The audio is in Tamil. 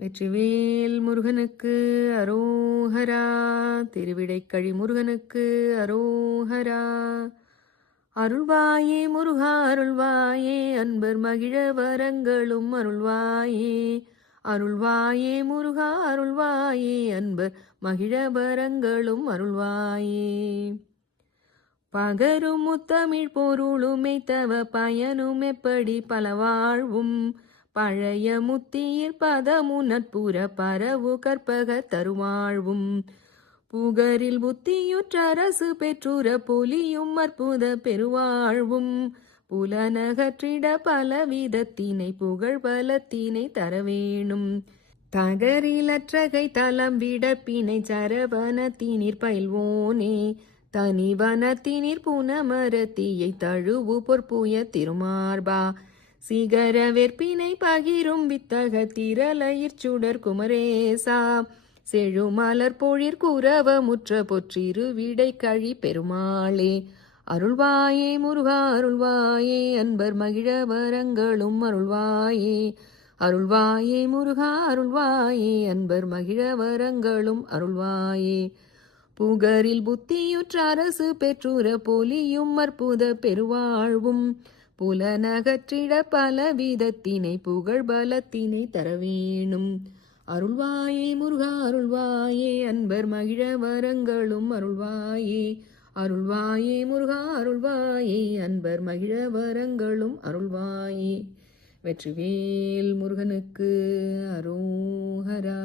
வெற்றிவேல் முருகனுக்கு அரோஹரா. திருவிடைக்கழி முருகனுக்கு அரோஹரா. அருள்வாயே முருகா அருள்வாயே, அன்பர் மகிழ வரங்களும் அருள்வாயே. அருள்வாயே முருகா அருள்வாயே, அன்பர் மகிழ வரங்களும் அருள்வாயே. பகரும் முத்தமிழ் பொருளுமை தவ பயனும் எப்படி பல வாழ்வும், பழைய முத்தியில் பதமு நட்புற பரவு கற்பக தருவாழ்வும். புகரில் புத்தியுற்றரசு பெற்றுற பொலியும் அற்புத பெருவாழ்வும். புலனகற்றிட பலவிதத்தினை புகழ் பலத்தினை தரவேணும். தகரிலற்றகை தலம் விடப்பினை சரவணத்தினிற் பயில்வோனே. தனிவனத்தினிற் புனமரத்தியை தழுவு பொற்புய திருமார்பா. சிகர வெற்பினை பகிரும் வித்தக திரளையிற் சுடர் குமரேசா. செழுமலர் பொழிற் குரவ முற்ற பொற்றிரு விடைக்கழி பெருமாளே. அருள்வாயே முருகா அருள்வாயே, அன்பர் மகிழ வரங்களும் அருள்வாயே. அருள்வாயே முருகா அருள்வாயே, அன்பர் மகிழ வரங்களும் அருள்வாயே. புகரில் புத்தியுற்ற அரசு பெற்றுற பொலியும் அற்புத பெருவாழ்வும். புலனகற்றிட பலவிதத்தினை புகழ் பலத்தினை தரவேணும். அருள்வாயே முருகா அருள்வாயே, அன்பர் மகிழ வரங்களும் அருள்வாயே. அருள்வாயே முருகா அருள்வாயே, அன்பர் மகிழ வரங்களும் அருள்வாயே. வெற்றிவேல் முருகனுக்கு அரோஹரா.